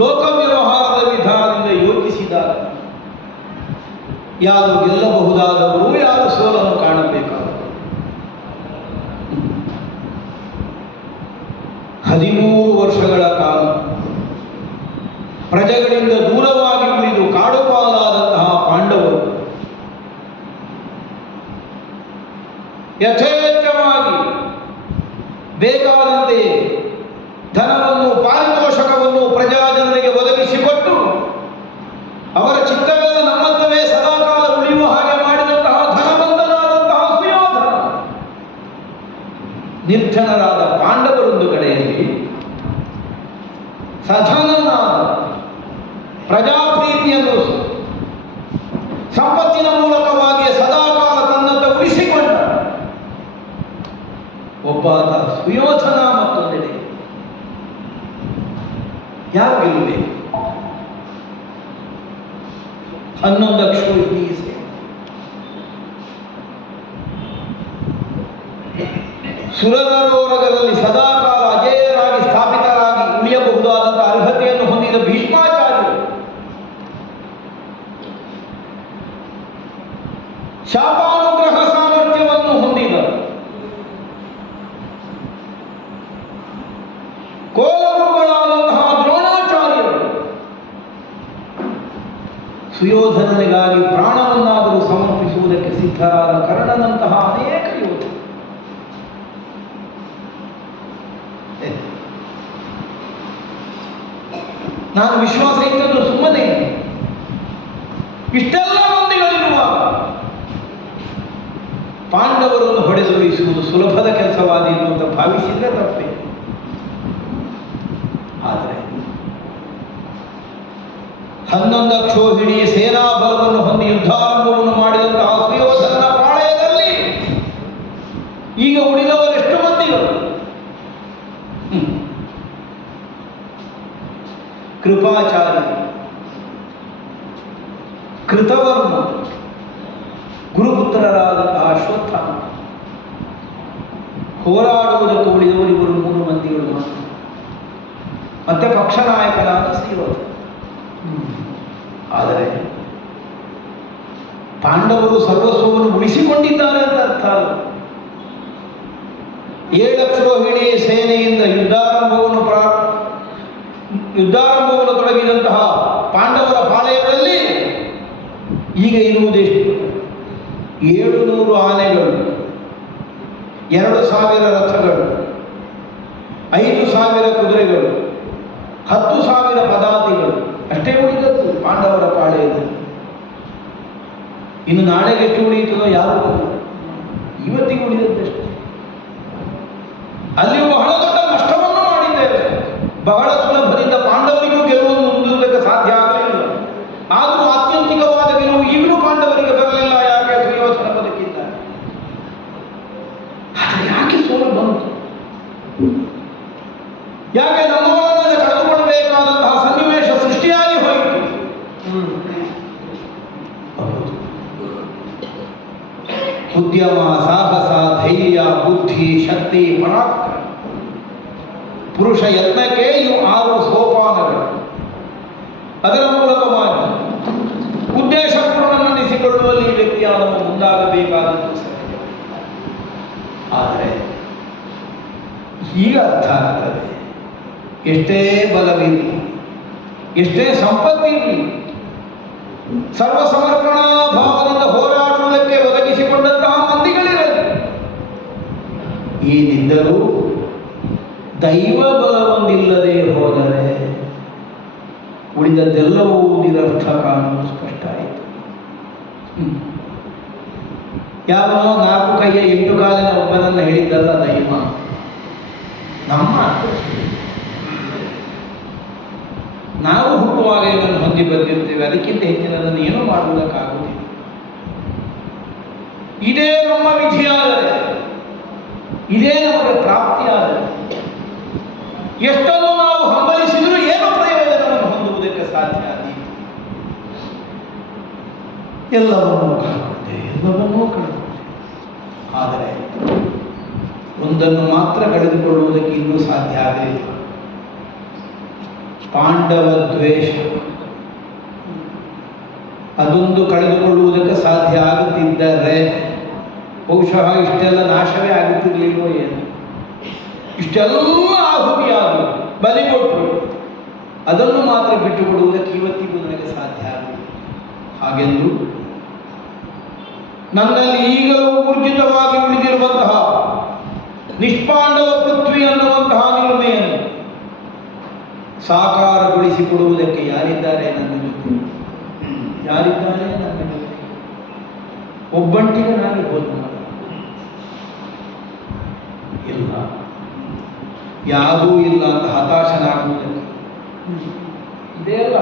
ಲೋಕ ವ್ಯವಹಾರದ ವಿಧಾನದಿಂದ ಯೋಚಿಸಿದಾಗ ಯಾರು ಗೆಲ್ಲಬಹುದಾದವರು, ಯಾರು ಸೋಲನ್ನು ಕಾಣಬೇಕಾದವರು. 13 ವರ್ಷಗಳ ಕಾಲ ಪ್ರಜೆಗಳಿಂದ ದೂರವಾಗಿ ಉಳಿದು ಕಾಡುಪಾಲಾದಂತಹ ಪಾಂಡವರು ಯಥೇಚ್ಛವಾಗಿ ಬೇಕಾದಂತೆ ಧನವನ್ನು, ಪಾರಿತೋಷಕವನ್ನು ಪ್ರಜಾಜನರಿಗೆ ಒದಗಿಸಿಕೊಟ್ಟು ಅವರ ಚಿತ್ತವೆಲ್ಲ ನಮ್ಮತ್ತವೇ ಸದಾಕಾಲ ಉಳಿಯುವ ಹಾಗೆ ಮಾಡಿದಂತಹ ಧನವಂತನಾದಂತಹ ಸುಯೋಧನ, ನಿರ್ಧನರಾದ ಪಾಂಡವರೊಂದು ಕಡೆಯಲ್ಲಿ, ಸಧನನಾದ ಪ್ರಜಾಪ್ರೀತಿಯನ್ನು ಸಂಪತ್ತಿನ ಮೂಲಕವಾಗಿ ಸದಾಕಾಲ ತನ್ನಂತೆ ಉಳಿಸಿಕೊಂಡ ಒಬ್ಬಾತ ಸುಯೋಧನ ಮತ್ತೊಂದೆಡೆ. ಯಾರು ಗೆಲ್ಲಬೇಕು? 11 ಅಕ್ಷೋಹಿಣಿ ಸೇನೆ. ಸುರನರೋರಗದಲ್ಲಿ ಸದಾಕಾಲ ಅಜೇಯರಾಗಿ ಸ್ಥಾಪಿತರಾಗಿ ಉಳಿಯಬಹುದಾದಂತಹ ಅರ್ಹತೆಯನ್ನು ಹೊಂದಿದ ಭೀಷ್ಮಾಚಾರ್ಯರು, ಶಾಪಾನುಗ್ರಹ ಸಾಮರ್ಥ್ಯವನ್ನು ಹೊಂದಿದ ಕೋಲಗುರುಗಳಾದಂತಹ ದ್ರೋಣಾಚಾರ್ಯರು, ಸುಯೋಧನನಿಗಾಗಿ ಪ್ರಾಣವನ್ನಾದರೂ ಸಮರ್ಪಿಸುವುದಕ್ಕೆ ಸಿದ್ಧರಾದ ಕರ್ಣನಂತಹ ಅನೇಕ ಯೋಧರು. ನಾನು ವಿಶ್ವಾಸ ಇಟ್ಟದ್ದು ಸುಮ್ಮನೆ ಇಷ್ಟೆಲ್ಲ ಮಂದಿಗಳಿರುವಾಗ ಪಾಂಡವರನ್ನು ಹೊಡೆದೊಳಿಸುವುದು ಸುಲಭದ ಕೆಲಸವಾದೀನು ಅಂತ ಭಾವಿಸಿದ್ರೆ ತಪ್ಪೇ. ಆದರೆ 11 ಅಕ್ಷೋಹಿಣಿ ಸೇನಾ ಬಲವನ್ನು ಹೊಂದಿ ಯುದ್ಧಾರಂಭವನ್ನು ಮಾಡಿದಂತಹ ಸುಯೋಧನನ ಪಾಳಯದಲ್ಲಿ ಈಗ ಉಳಿದವರೆಷ್ಟು ಮಂದಿಗಳು? ಕೃಪಾಚಾರ್ಯ, ಕೃತವರ್ಮ, ಗುರುಪುತ್ರರಾದಂತಹ ಅಶ್ವತ್ಥಾಮ, ಹೋರಾಡುವುದಕ್ಕೆ ಉಳಿದವರು ಇವರು 3 ಮಂದಿಗಳು ಮಾತ್ರ. ಮತ್ತೆ ಪಕ್ಷ ನಾಯಕನಾದ ಸುಯೋಧನ. ಆದರೆ ಪಾಂಡವರು ಸರ್ವಸ್ವವನ್ನು ಉಳಿಸಿಕೊಂಡಿದ್ದಾರೆ ಅಂತ ಅರ್ಥ ಅಲ್ಲ. 7 ಅಕ್ಷೋಹಿಣಿ ಸೇನೆಯಿಂದ ಯುದ್ಧಾರಂಭವನ್ನು ತೊಡಗಿದಂತಹ ಪಾಂಡವರ ಪಾಳೆಯದಲ್ಲಿ ಈಗ ಇರುವುದೆಷ್ಟು? 700 ಆನೆಗಳು, 2000 ರಥಗಳು, 5000 ಕುದುರೆಗಳು, 10,000 ಪದಾತಿಗಳು ಅಷ್ಟೇ ಉಳಿದದ್ದು ಪಾಂಡವರ ಪಾಳೆಯದಲ್ಲಿ. ಇನ್ನು ನಾಳೆಗೆ ಎಷ್ಟು ಉಳಿಯುತ್ತದೋ ಯಾರು ಗೊತ್ತಿಲ್ಲ. ಇವತ್ತಿಗೆ ಉಳಿದದ್ದಷ್ಟೇ. ಅಲ್ಲಿ ಬಹಳ ದೊಡ್ಡ ನಷ್ಟವನ್ನು ಮಾಡಿದ್ದೇವೆ. ಬಹಳ ಸುಲಭದಿಂದ ಪಾಂಡವರಿಗೂ ಗೆಲುವನ್ನು ಹೊಂದುವುದಕ್ಕೆ ಸಾಧ್ಯ ಆಗಲಿಲ್ಲ. ಆದರೂ ಆತ್ಯಂತಿಕವಾದ ಗೆಲುವು ಈಗಲೂ ಪಾಂಡವರಿಗೆ ಬರಲಿಲ್ಲ. ಯಾಕೆ? ಸುಯೋಧನ ಬದುಕಿದ್ದಾರೆ. ಆದರೆ ಯಾಕೆ ಸೋಲು ಬಂತು? ಯಾಕೆ ನಮ್ಮವರನ್ನೆಲ್ಲ ಕಳೆದುಕೊಳ್ಳಬೇಕಾದಂತಹ ಸನ್ನಿವೇಶ ಸೃಷ್ಟಿಯಾಗಿ ಹೋಯಿತು? ಉದ್ಯಮ, ಸಾಹಸ, ಧೈರ್ಯ, ಬುದ್ಧಿ, ಶಕ್ತಿ, ಪರಾಕ್ರಮ, ಪುರುಷ ಯತ್ನಕ್ಕೆ ಇವು 6 ಸೋಪಾನಗಳು. ಅದರ ಮೂಲಕವಾಗಿ ಉದ್ದೇಶಪೂರ್ಣನೆನಿಸಿಕೊಳ್ಳುವಲ್ಲಿ ಈ ವ್ಯಕ್ತಿಯಾದವ ಮುಂದಾಗಬೇಕಾದದ್ದು ಸತ್ಯ. ಆದರೆ ಈಗ ಅರ್ಥ ಆಗ್ತದೆ, ಎಷ್ಟೇ ಬಲವಿರಲಿ, ಎಷ್ಟೇ ಸಂಪತ್ತಿರಲಿ, ಸರ್ವಸಮರ್ಪಣಾ ಭಾವದಿಂದ ಹೋರಾಡುವುದಕ್ಕೆ ಒದಗಿಸಿಕೊಂಡಂತಹ ಮಂದಿಗಳಿರಲಿ, ಏನಿದ್ದರೂ ದೈವ ಬಲವೊಂದಿಲ್ಲದೆ ಹೋದರೆ ಉಳಿದದ್ದೆಲ್ಲವೂ ನಿರರ್ಥ ಕಾಣುವುದು ಸ್ಪಷ್ಟ ಆಯಿತು. ಯಾವನೋ 4 ಕೈಯ 8 ಕಾಲಿನ ಒಬ್ಬನನ್ನು ಹೇಳಿದ್ದಲ್ಲ ದೈವ, ನಮ್ಮ ನಾವು ಹುಟ್ಟುವಾಗ ಇದನ್ನು ಹೊಂದಿ ಬಂದಿರ್ತೇವೆ. ಅದಕ್ಕಿಂತ ಹೆಚ್ಚಿನದನ್ನು ಏನೂ ಮಾಡುವುದಕ್ಕಾಗುವುದಿಲ್ಲ. ಇದೇ ನಮ್ಮ ವಿಧಿಯಾದರೆ, ಇದೇ ನಮಗೆ ಪ್ರಾಪ್ತಿಯಾದರೆ, ಎಷ್ಟನ್ನು ನಾವು ಹಂಬಲಿಸಿದರೂ ಏನು ಪ್ರಯೋಜನವನ್ನು ಹೊಂದುವುದಕ್ಕೆ ಸಾಧ್ಯ ಆದೀತು? ಎಲ್ಲವನ್ನೂ ಕಳ್ಕೊಂಡೆ, ಎಲ್ಲವನ್ನೂ ಕಳೆದುಕೊಂಡೆ. ಆದರೆ ಒಂದನ್ನು ಮಾತ್ರ ಕಳೆದುಕೊಳ್ಳುವುದಕ್ಕೆ ಇನ್ನೂ ಸಾಧ್ಯ ಆಗಲಿಲ್ಲ. ಪಾಂಡವ ದ್ವೇಷ ಅದೊಂದು ಕಳೆದುಕೊಳ್ಳುವುದಕ್ಕೆ ಸಾಧ್ಯ ಆಗುತ್ತಿದ್ದರೆ ಬಹುಶಃ ಇಷ್ಟೆಲ್ಲ ನಾಶವೇ ಆಗುತ್ತಿರಲಿಲ್ವೋ ಏನು. ಇಷ್ಟೆಲ್ಲ ಆಹುತಿಯಾದರು, ಬಲಿ ಕೊಟ್ಟರು, ಅದನ್ನು ಮಾತ್ರ ಬಿಟ್ಟುಕೊಡುವುದಕ್ಕೆ ಇವತ್ತಿಗೂ ನನಗೆ ಸಾಧ್ಯ ಆಗಿದೆ. ಹಾಗೆಂದು ನನ್ನಲ್ಲಿ ಈಗಲೂ ಊರ್ಜಿತವಾಗಿ ಉಳಿದಿರುವಂತಹ ನಿಷ್ಪಾಂಡವ ಪೃಥ್ವಿ ಅನ್ನುವಂತಹ ನಿರ್ಮೆಯನ್ನು ಸಾಕಾರಗೊಳಿಸಿಕೊಡುವುದಕ್ಕೆ ಯಾರಿದ್ದಾರೆ ನನ್ನ ಜೊತೆ? ಯಾರಿದ್ದಾರೆ ನನ್ನ ಜೊತೆ? ಒಬ್ಬಂಟಿಗೆ ನಾನಿರ್ಬೋದು, ಇಲ್ಲ, ಯಾವುದೂ ಇಲ್ಲ ಅಂತ ಹತಾಶನಾಗುವುದಕ್ಕೆ ಇದೇ ಅಲ್ಲ